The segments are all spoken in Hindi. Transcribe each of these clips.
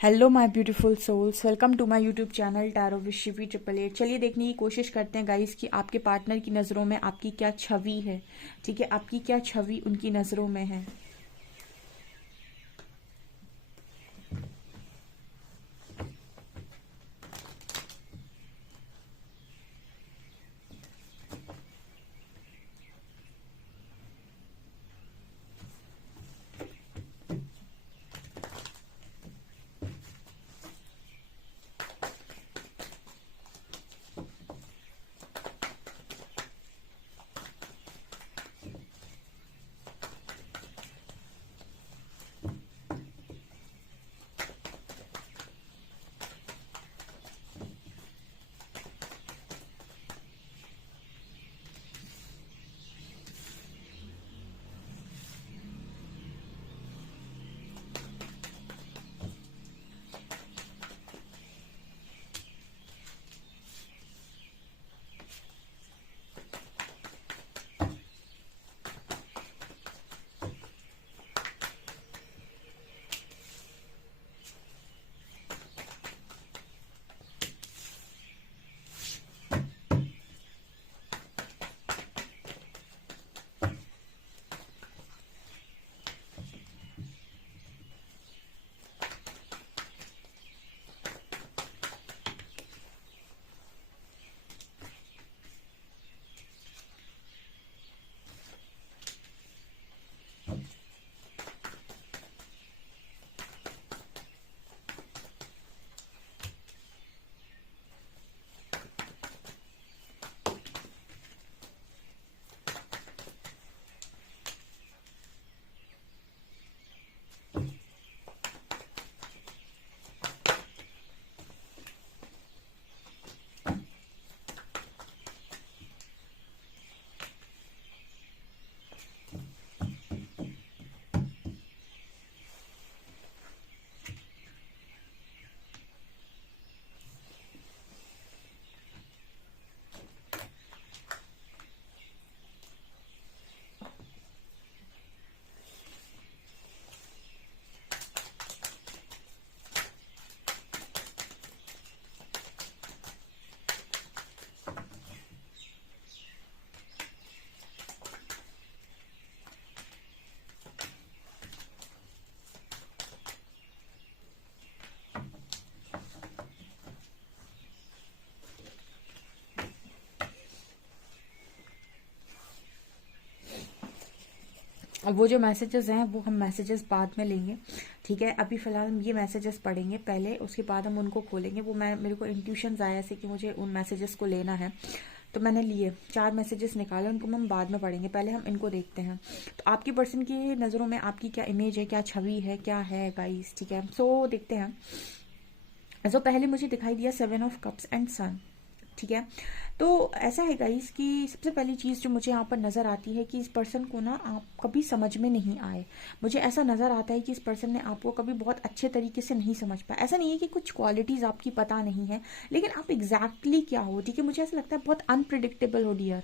Hello my beautiful souls, welcome to my YouTube channel tarot with Shivi 888। चलिए देखने की कोशिश करते हैं गाइस कि आपके पार्टनर की नज़रों में आपकी क्या छवि है। ठीक है, आपकी क्या छवि उनकी नज़रों में है। अब वो जो मैसेजेस हैं वो हम मैसेजेस बाद में लेंगे। ठीक है, अभी फ़िलहाल हम ये मैसेजेस पढ़ेंगे पहले, उसके बाद हम उनको खोलेंगे। वो मैं मेरे को इंट्यूशंस आया ऐसे कि मुझे उन मैसेजेस को लेना है, तो मैंने लिए 4 मैसेजेस निकाले, उनको हम बाद में पढ़ेंगे। पहले हम इनको देखते हैं। तो आपकी पर्सन की नज़रों में आपकी क्या इमेज है, क्या छवि है, क्या है गाइस। ठीक है, सो देखते हैं। सो पहले मुझे दिखाई दिया 7 ऑफ कप्स एंड सन। ठीक है, तो ऐसा है गाइस कि सबसे पहली चीज़ जो मुझे यहाँ पर नज़र आती है कि इस पर्सन को ना आप कभी समझ में नहीं आए। मुझे ऐसा नज़र आता है कि इस पर्सन ने आपको कभी बहुत अच्छे तरीके से नहीं समझ पाया। ऐसा नहीं है कि कुछ क्वालिटीज़ आपकी पता नहीं है, लेकिन आप एग्जैक्टली क्या हो। ठीक है, मुझे ऐसा लगता है बहुत अनप्रिडिक्टेबल हो डियर।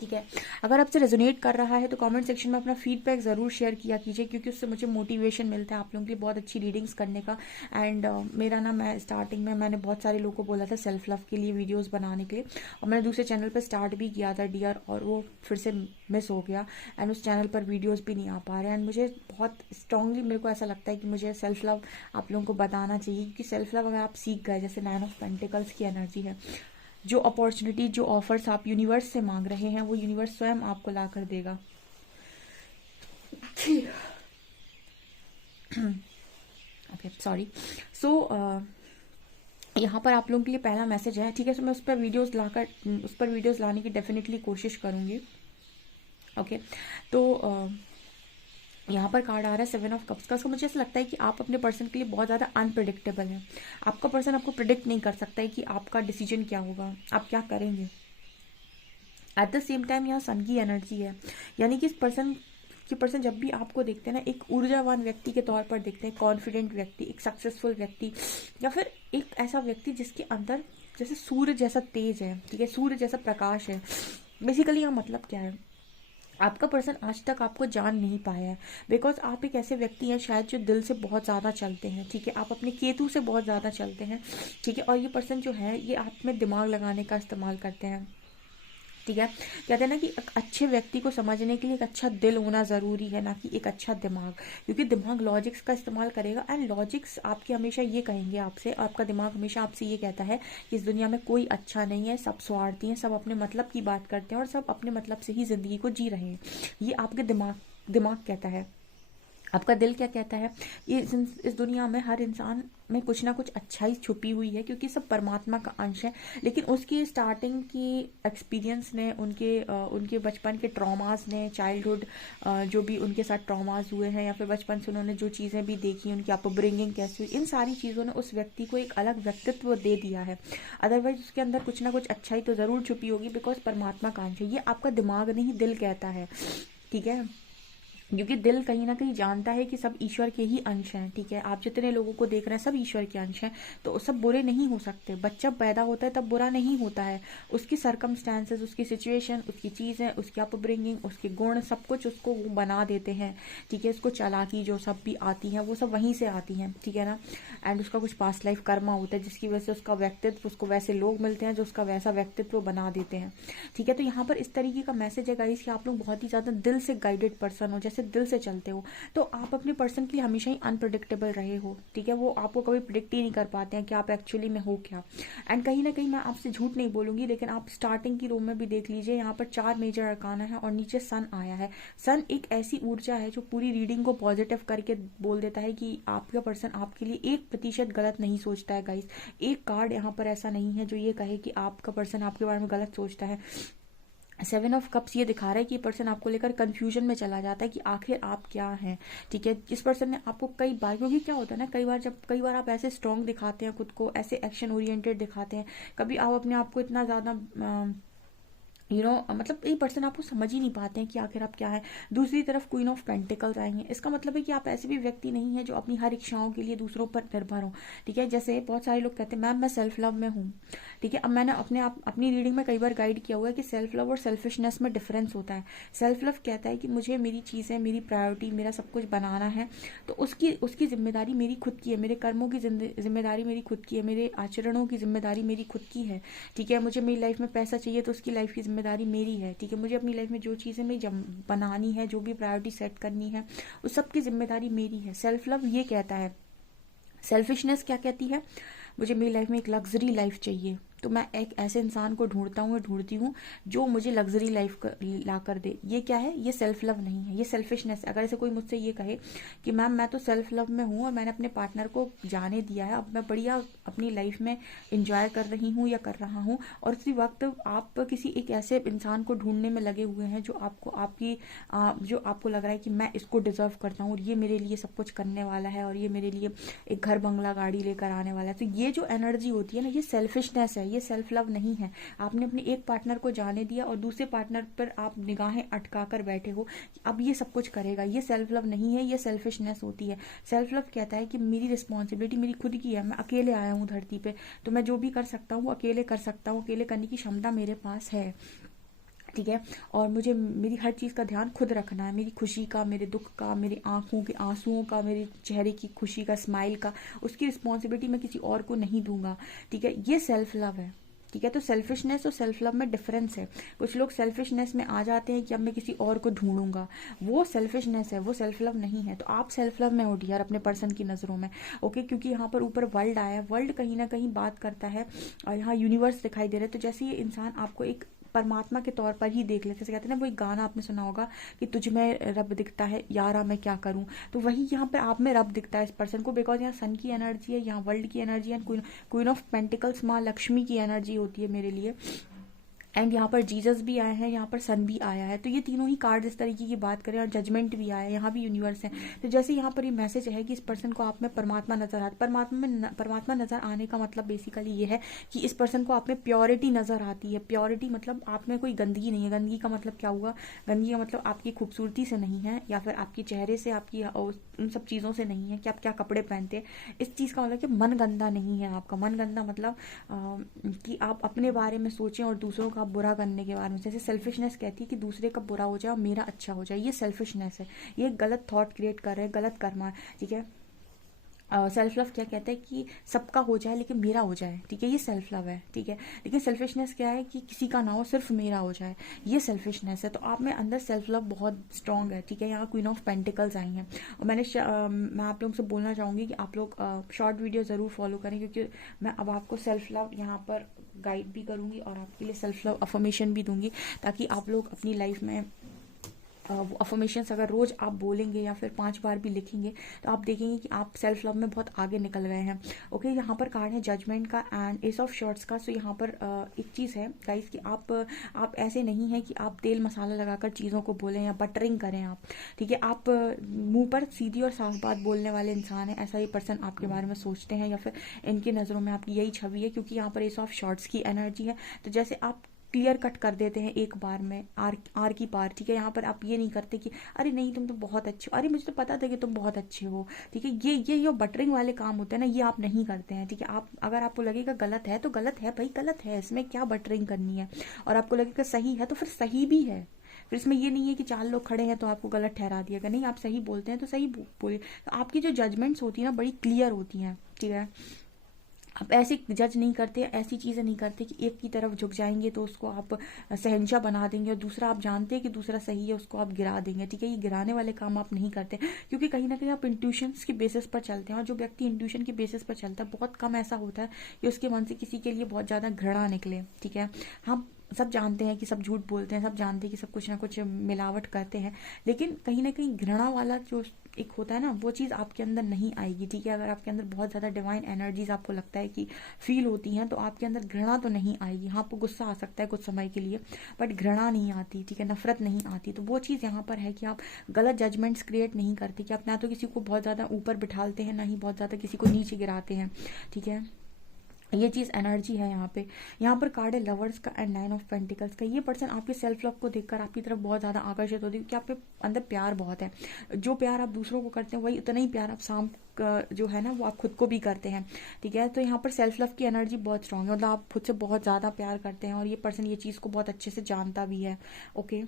ठीक है, अगर आपसे रेजोनेट कर रहा है तो कमेंट सेक्शन में अपना फीडबैक ज़रूर शेयर किया कीजिए, क्योंकि उससे मुझे मोटिवेशन मिलता है आप लोगों के लिए बहुत अच्छी रीडिंग्स करने का। एंड मेरा ना, मैं स्टार्टिंग में मैंने बहुत सारे लोगों को बोला था सेल्फ लव के लिए वीडियोस बनाने के लिए, और मैंने दूसरे चैनल पर स्टार्ट भी किया था डियर, और वो फिर से मिस हो गया। एंड उस चैनल पर वीडियोज़ भी नहीं आ पा रहे। एंड मुझे बहुत स्ट्रांगली मेरे को ऐसा लगता है कि मुझे सेल्फ लव आप लोगों को बताना चाहिए, क्योंकि सेल्फ लव अगर आप सीख गए, जैसे 9 ऑफ पेंटिकल्स की एनर्जी है, जो अपॉर्चुनिटी, जो ऑफर्स आप यूनिवर्स से मांग रहे हैं वो यूनिवर्स स्वयं आपको ला कर देगा। Okay, sorry. सो यहाँ पर आप लोगों के लिए पहला मैसेज है। ठीक है, सो मैं उस पर वीडियोस लाने की डेफिनेटली कोशिश करूँगी। ओके, तो यहाँ पर कार्ड आ रहा है 7 ऑफ कप्स का। सो मुझे ऐसा लगता है कि आप अपने पर्सन के लिए बहुत ज़्यादा अनप्रिडिक्टेबल हैं। आपका पर्सन आपको प्रिडिक्ट नहीं कर सकता है कि आपका डिसीजन क्या होगा, आप क्या करेंगे। एट द सेम टाइम यहाँ सन की एनर्जी है, यानी कि इस पर्सन जब भी आपको देखते हैं ना, एक ऊर्जावान व्यक्ति के तौर पर देखते हैं, कॉन्फिडेंट व्यक्ति, एक सक्सेसफुल व्यक्ति, या फिर एक ऐसा व्यक्ति जिसके अंदर जैसे सूर्य जैसा तेज है। ठीक है, सूर्य जैसा प्रकाश है। बेसिकली यहाँ मतलब क्या है, आपका पर्सन आज तक आपको जान नहीं पाया है, बिकॉज आप एक ऐसे व्यक्ति हैं शायद जो दिल से बहुत ज़्यादा चलते हैं, ठीक है, आप अपने केतु से बहुत ज़्यादा चलते हैं, ठीक है, और ये पर्सन जो है ये आप में दिमाग लगाने का इस्तेमाल करते हैं, ठीक है। कहते हैं ना कि एक अच्छे व्यक्ति को समझने के लिए एक अच्छा दिल होना ज़रूरी है, ना कि एक अच्छा दिमाग, क्योंकि दिमाग लॉजिक्स का इस्तेमाल करेगा एंड लॉजिक्स आपके हमेशा ये कहेंगे आपसे, आपका दिमाग हमेशा आपसे ये कहता है कि इस दुनिया में कोई अच्छा नहीं है, सब स्वार्थी हैं, सब अपने मतलब की बात करते हैं और सब अपने मतलब से ही ज़िंदगी को जी रहे हैं। ये आपके दिमाग दिमाग कहता है। आपका दिल क्या कहता है? ये इस दुनिया में हर इंसान में कुछ ना कुछ अच्छाई छुपी हुई है, क्योंकि सब परमात्मा का अंश है, लेकिन उसकी स्टार्टिंग की एक्सपीरियंस ने, उनके बचपन के ट्रॉमास ने, चाइल्डहुड जो भी उनके साथ ट्रॉमास हुए हैं, या फिर बचपन से उन्होंने जो चीज़ें भी देखी, उनकी अपब्रिंगिंग कैसी हुई, इन सारी चीज़ों ने उस व्यक्ति को एक अलग व्यक्तित्व दे दिया है। अदरवाइज उसके अंदर कुछ ना कुछ अच्छाई तो ज़रूर छुपी होगी, बिकॉज परमात्मा का अंश है। ये आपका दिमाग नहीं, दिल कहता है, ठीक है, क्योंकि दिल कहीं ना कहीं जानता है कि सब ईश्वर के ही अंश हैं, ठीक है। आप जितने लोगों को देख रहे हैं सब ईश्वर के अंश हैं, तो सब बुरे नहीं हो सकते। बच्चा पैदा होता है तब बुरा नहीं होता है, उसकी सर्कमस्टांसेस, उसकी सिचुएशन, उसकी चीज़ें, उसकी अपब्रिंगिंग, उसके गुण, सब कुछ उसको वो बना देते हैं, ठीक है। उसको चालाकी जो सब भी आती है वो सब वहीं से आती हैं, ठीक है ना। एंड उसका कुछ पास्ट लाइफ कर्मा होता है जिसकी वजह से उसका व्यक्तित्व, उसको वैसे लोग मिलते हैं जो उसका वैसा व्यक्तित्व बना देते हैं, ठीक है। तो यहाँ पर इस तरीके का मैसेज है गाइस कि आप लोग बहुत ही ज़्यादा दिल से गाइडेड पर्सन हो, जैसे दिल से चलते हो, तो आप अपने पर्सन के लिए हमेशा ही अनप्रिडिक्टेबल रहे हो, ठीक है। वो आपको कभी प्रिडिक्ट ही नहीं कर पाते हैं कि आप एक्चुअली में हो क्या। एंड कहीं ना कहीं मैं आपसे झूठ नहीं बोलूंगी, लेकिन आप स्टार्टिंग की रूम में भी देख लीजिए, यहाँ पर 4 मेजर अरकाना है और नीचे सन आया है। सन एक ऐसी ऊर्जा है जो पूरी रीडिंग को पॉजिटिव करके बोल देता है कि आपका पर्सन आपके लिए 1% गलत नहीं सोचता है गाइस। एक कार्ड यहाँ पर ऐसा नहीं है जो ये कहे कि आपका पर्सन आपके बारे में गलत सोचता है। 7 ऑफ कप्स ये दिखा रहा है कि पर्सन आपको लेकर कंफ्यूजन में चला जाता है कि आखिर आप क्या हैं, ठीक है। इस पर्सन ने आपको कई बार, क्योंकि क्या होता है ना, कई बार आप ऐसे स्ट्रांग दिखाते हैं खुद को, ऐसे एक्शन ओरिएंटेड दिखाते हैं, कभी आप अपने आप को इतना ज़्यादा मतलब ये पर्सन आपको समझ ही नहीं पाते हैं कि आखिर आप क्या है। दूसरी तरफ क्वीन ऑफ पेंटिकल्स आएंगे, इसका मतलब है कि आप ऐसे भी व्यक्ति नहीं है जो अपनी हर इच्छाओं के लिए दूसरों पर निर्भर हो, ठीक है। जैसे बहुत सारे लोग कहते हैं मैम मैं सेल्फ लव में हूँ, ठीक है। अब मैंने अपनी रीडिंग में कई बार गाइड किया हुआ है कि सेल्फ लव और सेल्फिशनेस में डिफरेंस होता है। सेल्फ लव कहता है कि मुझे मेरी चीज़ें, मेरी प्रायोरिटी, मेरा सब कुछ बनाना है, तो उसकी उसकी जिम्मेदारी मेरी खुद की है, मेरे कर्मों की जिम्मेदारी मेरी खुद की है, मेरे आचरणों की जिम्मेदारी मेरी खुद की है, ठीक है। मुझे मेरी लाइफ में पैसा चाहिए तो उसकी लाइफ की जिम्मेदारी मेरी है, ठीक है। मुझे अपनी लाइफ में जो चीज़ें मेरी बनानी है, जो भी प्रायोरिटी सेट करनी है, उस सब की जिम्मेदारी मेरी है। सेल्फ लव ये कहता है। सेल्फिशनेस क्या कहती है? मुझे मेरी लाइफ में एक लग्जरी लाइफ चाहिए, तो मैं एक ऐसे इंसान को ढूंढती हूँ जो मुझे लग्जरी लाइफ ला कर दे। ये क्या है? ये सेल्फ लव नहीं है, ये सेल्फिशनेस है। अगर ऐसे कोई मुझसे ये कहे कि मैम मैं तो सेल्फ लव में हूँ और मैंने अपने पार्टनर को जाने दिया है, अब मैं बढ़िया अपनी लाइफ में इंजॉय कर रही हूँ या कर रहा हूँ, और उसी वक्त आप किसी एक ऐसे इंसान को ढूंढने में लगे हुए हैं जो जो आपको लग रहा है कि मैं इसको डिजर्व करता हूँ और ये मेरे लिए सब कुछ करने वाला है और ये मेरे लिए एक घर बंगला गाड़ी लेकर आने वाला है, तो ये जो एनर्जी होती है ना, ये सेल्फिशनेस है, ये सेल्फ लव नहीं है। आपने अपने एक पार्टनर को जाने दिया और दूसरे पार्टनर पर आप निगाहें अटका कर बैठे हो कि अब ये सब कुछ करेगा, ये सेल्फ लव नहीं है, ये सेल्फिशनेस होती है। सेल्फ लव कहता है कि मेरी रिस्पॉन्सिबिलिटी मेरी खुद की है, मैं अकेले आया हूँ धरती पे, तो मैं जो भी कर सकता हूँ अकेले कर सकता हूँ, अकेले करने की क्षमता मेरे पास है, ठीक है। और मुझे मेरी हर चीज़ का ध्यान खुद रखना है, मेरी खुशी का, मेरे दुख का, मेरी आंखों के आंसुओं का, मेरे चेहरे की खुशी का, स्माइल का, उसकी रिस्पॉन्सिबिलिटी मैं किसी और को नहीं दूंगा, ठीक है। ये सेल्फ लव है, ठीक है। तो सेल्फिशनेस और सेल्फ लव में डिफरेंस है। कुछ लोग सेल्फिशनेस में आ जाते हैं कि अब मैं किसी और को ढूंढूंगा, वो सेल्फिशनेस है, वो सेल्फ लव नहीं है। तो आप सेल्फ लव में हो डियर अपने पर्सन की नज़रों में, ओके। क्योंकि यहाँ पर ऊपर वर्ल्ड आया है, वर्ल्ड कहीं ना कहीं बात करता है और यहाँ यूनिवर्स दिखाई दे रहा है। तो जैसे ये इंसान आपको एक परमात्मा के तौर पर ही देख लेते, जैसे कहते हैं ना, वो एक गाना आपने सुना होगा कि तुझ में रब दिखता है यारा मैं क्या करूं, तो वही यहाँ पे आप में रब दिखता है इस पर्सन को, बिकॉज यहाँ सन की एनर्जी है, यहाँ वर्ल्ड की एनर्जी है, क्वीन ऑफ पेंटिकल्स माँ लक्ष्मी की एनर्जी होती है मेरे लिए। एंड यहाँ पर जीसस भी आए हैं, यहाँ पर सन भी आया है, तो ये तीनों ही कार्ड इस तरीके की बात करें, और जजमेंट भी आया है, यहाँ भी यूनिवर्स है। तो जैसे यहाँ पर ये मैसेज है कि इस पर्सन को आप में परमात्मा नजर आता, परमात्मा नजर आने का मतलब बेसिकली ये है कि इस पर्सन को आप में प्योरिटी नजर आती है। प्योरिटी मतलब आप में कोई गंदगी नहीं है। गंदगी का मतलब क्या हुआ? गंदगी का मतलब आपकी खूबसूरती से नहीं है, या फिर आपके चेहरे से, आपकी उन सब चीज़ों से नहीं है कि आप क्या कपड़े पहनते हैं। इस चीज़ का मतलब कि मन गंदा नहीं है आपका। मन गंदा मतलब कि आप अपने बारे में सोचें और दूसरों का बुरा करने के बारे में, जैसे सेल्फिशनेस कहती है कि दूसरे का बुरा हो जाए और मेरा अच्छा हो जाए, ये सेल्फिशनेस है, ये गलत थॉट क्रिएट कर रहे हैं, गलत कर्मा है, ठीक है। सेल्फ लव क्या कहता है कि सबका हो जाए लेकिन मेरा हो जाए, ठीक है, ये सेल्फ लव है, ठीक है। लेकिन सेल्फिशनेस क्या है कि किसी का ना हो, सिर्फ मेरा हो जाए, ये सेल्फिशनेस है। तो आप में अंदर सेल्फ लव बहुत स्ट्रांग है, ठीक है। यहाँ क्वीन ऑफ पेंटिकल्स आई हैं, और मैं आप लोगों से बोलना चाहूँगी कि आप लोग शॉर्ट वीडियो ज़रूर फॉलो करें, क्योंकि मैं अब आपको सेल्फ लव यहाँ पर गाइड भी करूँगी और आपके लिए सेल्फ लव अफर्मेशन भी दूंगी, ताकि आप लोग अपनी लाइफ में वो अफर्मेशंस अगर रोज़ आप बोलेंगे या फिर 5 बार भी लिखेंगे, तो आप देखेंगे कि आप सेल्फ लव में बहुत आगे निकल गए हैं। ओके, यहाँ पर कार्ड है जजमेंट का एंड एस ऑफ शॉर्ट्स का। सो यहाँ पर एक चीज़ है गाइस कि आप ऐसे नहीं है कि आप तेल मसाला लगाकर चीज़ों को बोलें या बटरिंग करें आप, ठीक है। आप मुंह पर सीधी और साफ बात बोलने वाले इंसान हैं, ऐसा ये पर्सन आपके बारे में सोचते हैं, या फिर इनकी नज़रों में आपकी यही छवि है, क्योंकि यहाँ पर एस ऑफ शॉर्ट्स की एनर्जी है। तो जैसे आप क्लियर कट कर देते हैं एक बार में आर की पार, ठीक है। यहाँ पर आप ये नहीं करते कि अरे नहीं तुम तो बहुत अच्छे हो, अरे मुझे तो पता था कि तुम बहुत अच्छे हो, ठीक है। ये बटरिंग वाले काम होते हैं ना, ये आप नहीं करते हैं, ठीक है। आप अगर आपको लगेगा गलत है तो गलत है भाई, गलत है, इसमें क्या बटरिंग करनी है। और आपको लगेगा सही है तो फिर सही भी है, फिर इसमें ये नहीं है कि 4 लोग खड़े हैं तो आपको गलत ठहरा दिया गया, नहीं, आप सही बोलते हैं तो सही बोलिए। तो आपकी जो जजमेंट्स होती है ना बड़ी क्लियर होती हैं, ठीक है। आप ऐसे जज नहीं करते, ऐसी चीज़ें नहीं करते कि एक की तरफ झुक जाएंगे तो उसको आप शहंशाह बना देंगे, और दूसरा आप जानते हैं कि दूसरा सही है उसको आप गिरा देंगे, ठीक है। ये गिराने वाले काम आप नहीं करते, क्योंकि कहीं ना कहीं आप इंट्यूशंस के बेसिस पर चलते हैं, और जो व्यक्ति इंट्यूशन के बेसिस पर चलता है बहुत कम ऐसा होता है कि उसके मन से किसी के लिए बहुत ज़्यादा घृणा निकले, ठीक है। हम सब जानते हैं कि सब झूठ बोलते हैं, सब जानते हैं कि सब कुछ ना कुछ मिलावट करते हैं, लेकिन कहीं ना कहीं घृणा वाला जो एक होता है ना, वो चीज़ आपके अंदर नहीं आएगी, ठीक है। अगर आपके अंदर बहुत ज़्यादा डिवाइन एनर्जीज आपको लगता है कि फील होती हैं, तो आपके अंदर घृणा तो नहीं आएगी। हाँ, आपको गुस्सा आ सकता है कुछ समय के लिए, बट घृणा नहीं आती, ठीक है, नफरत नहीं आती। तो वो चीज़ यहाँ पर है कि आप गलत जजमेंट्स क्रिएट नहीं करते, कि आप ना तो किसी को बहुत ज़्यादा ऊपर बिठालते हैं, ना ही बहुत ज़्यादा किसी को नीचे गिराते हैं, ठीक है। ये चीज़ एनर्जी है यहाँ पे। यहाँ पर कार्ड है लवर्स का एंड 9 ऑफ पेंटिकल्स का। ये पर्सन आपके सेल्फ लव को देखकर आपकी तरफ बहुत ज़्यादा आकर्षित होती है, क्योंकि आपके अंदर प्यार बहुत है। जो प्यार आप दूसरों को करते हैं वही उतना ही प्यार आप जो है ना वो आप खुद को भी करते हैं, ठीक है। तो यहाँ पर सेल्फ लव की एनर्जी बहुत स्ट्रांग है, मतलब आप खुद से बहुत ज़्यादा प्यार करते हैं, और ये पर्सन ये चीज़ को बहुत अच्छे से जानता भी है। ओके,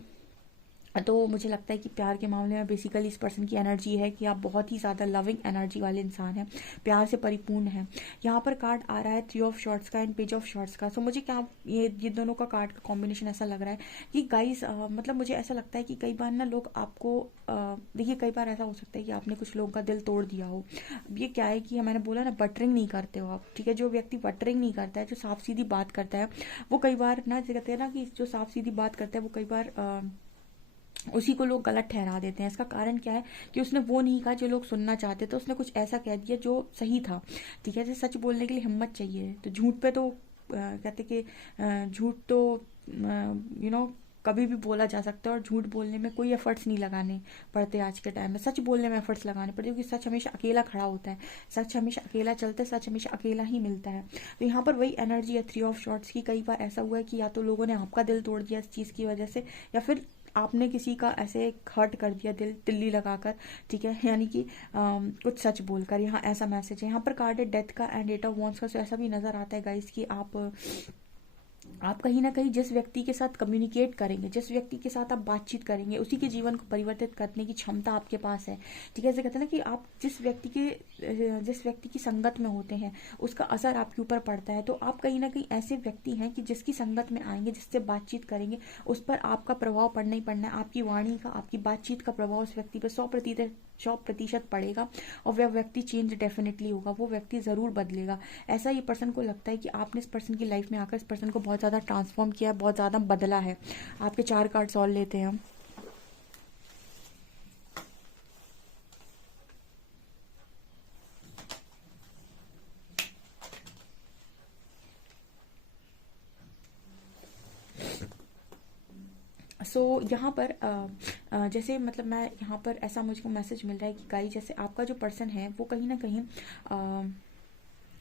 तो मुझे लगता है कि प्यार के मामले में बेसिकली इस पर्सन की एनर्जी है कि आप बहुत ही ज़्यादा लविंग एनर्जी वाले इंसान हैं, प्यार से परिपूर्ण हैं। यहाँ पर कार्ड आ रहा है 3 ऑफ शॉर्ट्स का एंड पेज ऑफ शॉर्ट्स का। सो मुझे क्या ये दोनों का कार्ड का कॉम्बिनेशन ऐसा लग रहा है कि गाइस मतलब मुझे ऐसा लगता है कि कई बार ना लोग आपको देखिए, कई बार ऐसा हो सकता है कि आपने कुछ लोगों का दिल तोड़ दिया हो। अब ये क्या है कि मैंने बोला ना, बटरिंग नहीं करते हो आप, ठीक है। जो व्यक्ति बटरिंग नहीं करता है, जो साफ सीधी बात करता है, वो कई बार ना कहते हैं ना कि जो साफ सीधी बात करता है वो कई बार उसी को लोग गलत ठहरा देते हैं। इसका कारण क्या है कि उसने वो नहीं कहा जो लोग सुनना चाहते थे, उसने कुछ ऐसा कह दिया जो सही था, ठीक है। जैसे सच बोलने के लिए हिम्मत चाहिए, तो झूठ पे तो कहते कि झूठ तो कभी भी बोला जा सकता है, और झूठ बोलने में कोई एफर्ट्स नहीं लगाने पड़ते आज के टाइम में, सच बोलने में एफर्ट्स लगाने पड़ते, क्योंकि सच हमेशा अकेला खड़ा होता है, सच हमेशा अकेला चलता है, सच हमेशा अकेला ही मिलता है। तो यहाँ पर वही एनर्जी है 3 ऑफ शॉर्ट्स की। कई बार ऐसा हुआ है कि या तो लोगों ने आपका दिल तोड़ दिया इस चीज़ की वजह से, या फिर आपने किसी का ऐसे हर्ट कर दिया दिल तिल्ली लगाकर, ठीक है, यानी कि कुछ सच बोलकर। यहाँ ऐसा मैसेज है। यहाँ पर कार्ड है डेथ का एंड 8 ऑफ वॉन्ड्स का। सो ऐसा भी नजर आता है गाइस कि आप कहीं ना कहीं जिस व्यक्ति के साथ कम्युनिकेट करेंगे, जिस व्यक्ति के साथ आप बातचीत करेंगे, उसी के जीवन को परिवर्तित करने की क्षमता आपके पास है, ठीक है। ऐसे कहते हैं ना कि आप जिस व्यक्ति की संगत में होते हैं उसका असर आपके ऊपर पड़ता है। तो आप कहीं ना कहीं ऐसे व्यक्ति हैं कि जिसकी संगत में आएंगे, जिससे बातचीत करेंगे, उस पर आपका प्रभाव पड़ना ही पड़ना है। आपकी वाणी का, आपकी बातचीत का प्रभाव उस व्यक्ति पर 100% पड़ेगा, और वह व्यक्ति चेंज डेफिनेटली होगा, वो व्यक्ति ज़रूर बदलेगा। ऐसा ये पर्सन को लगता है कि आपने इस पर्सन की लाइफ में आकर इस पर्सन को बहुत ज़्यादा ट्रांसफॉर्म किया, बहुत ज़्यादा बदला है। आपके 4 कार्ड्स और लेते हैं हम। यहाँ पर जैसे मतलब मैं यहाँ पर ऐसा मुझको मैसेज मिल रहा है कि गाइस जैसे आपका जो पर्सन है वो कहीं ना कहीं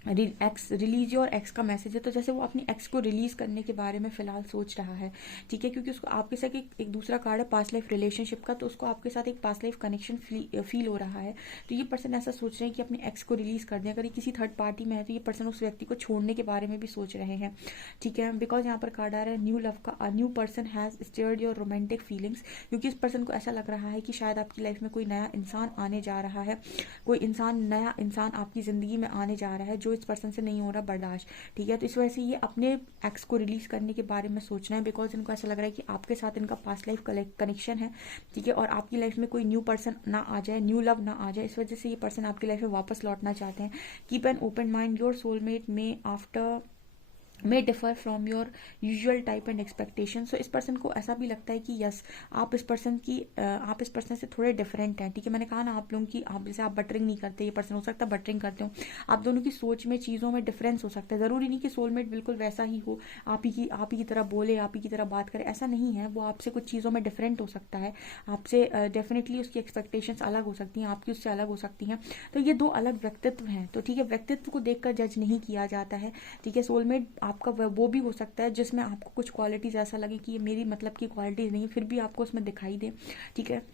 रिलीज योर एक्स का मैसेज है। तो जैसे वो अपनी एक्स को रिलीज करने के बारे में फिलहाल सोच रहा है, ठीक है, क्योंकि उसको आपके साथ एक दूसरा कार्ड है पास्ट लाइफ रिलेशनशिप का, तो उसको आपके साथ एक पास्ट लाइफ कनेक्शन फील हो रहा है। तो ये पर्सन ऐसा सोच रहे हैं कि अपने एक्स को रिलीज कर दें। अगर ये किसी थर्ड पार्टी में है तो ये पर्सन उस व्यक्ति को छोड़ने के बारे में भी सोच रहे हैं, ठीक है, बिकॉज यहाँ पर कार्ड आ रहा है न्यू लव का। A new person has steered your romantic feelings, क्योंकि इस पर्सन को ऐसा लग रहा है कि शायद आपकी लाइफ में कोई नया इंसान आने जा रहा है, कोई नया इंसान आपकी जिंदगी में आने जा रहा है जो इस पर्सन से नहीं हो रहा बर्दाश्त, ठीक है। तो इस वजह से ये अपने एक्स को रिलीज करने के बारे में सोचना है, बिकॉज इनको ऐसा लग रहा है कि आपके साथ इनका पास्ट लाइफ कनेक्शन है, ठीक है, और आपकी लाइफ में कोई न्यू पर्सन ना आ जाए, न्यू लव ना आ जाए। इस वजह से ये पर्सन आपकी लाइफ में वापस लौटना चाहते हैं। Keep an open mind, your soulmate may differ from your usual type and expectation. So इस पर्सन को ऐसा भी लगता है कि यस आप इस पर्सन से थोड़े डिफरेंट हैं, ठीक है। मैंने कहा ना आप लोगों की, आप जैसे आप बटरिंग नहीं करते, ये पर्सन हो सकता है बटरिंग करते हो। आप दोनों की सोच में, चीज़ों में डिफरेंस हो सकता है। ज़रूरी नहीं कि सोलमेट बिल्कुल वैसा ही हो, आप ही की तरह बोले, आप ही की तरह बात करे, ऐसा नहीं है। वो आपसे कुछ चीज़ों में डिफरेंट हो सकता है, आपसे डेफिनेटली उसकी एक्सपेक्टेशंस अलग हो सकती हैं, आपकी उससे अलग हो सकती हैं। तो ये दो अलग व्यक्तित्व हैं, तो ठीक है, व्यक्तित्व को देखकर जज नहीं किया जाता है, ठीक है। सोलमेट आपका वो भी हो सकता है जिसमें आपको कुछ क्वालिटीज़ ऐसा लगे कि ये मेरी मतलब की क्वालिटीज़ नहीं है, फिर भी आपको उसमें दिखाई दे, ठीक है।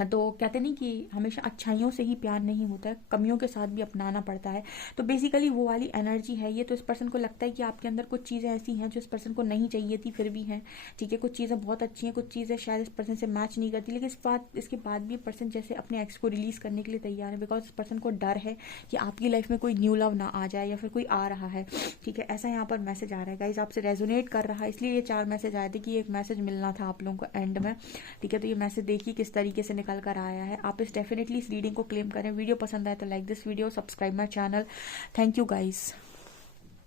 तो कहते नहीं कि हमेशा अच्छाइयों से ही प्यार नहीं होता है, कमियों के साथ भी अपनाना पड़ता है। तो बेसिकली वो वाली एनर्जी है ये। तो इस पर्सन को लगता है कि आपके अंदर कुछ चीज़ें ऐसी हैं जो इस पर्सन को नहीं चाहिए थी, फिर भी हैं, ठीक है। कुछ चीज़ें बहुत अच्छी हैं, कुछ चीज़ें शायद इस पर्सन से मैच नहीं करती, लेकिन इसके बाद भी पर्सन जैसे अपने एक्स को रिलीज़ करने के लिए तैयार है, बिकॉज इस पर्सन को डर है कि आपकी लाइफ में कोई न्यू लव ना आ जाए या फिर कोई आ रहा है, ठीक है। ऐसा यहाँ पर मैसेज आ रहा है गाइस, आपसे रेजोनेट कर रहा है, इसलिए ये 4 मैसेज आए थे कि एक मैसेज मिलना था आप लोगों को एंड में, ठीक है। तो ये मैसेज देखिए किस तरीके से निकल कर आया है। आप डेफिनेटली इस रीडिंग को क्लेम करें। वीडियो पसंद आए तो like this video, subscribe my channel. Thank you guys.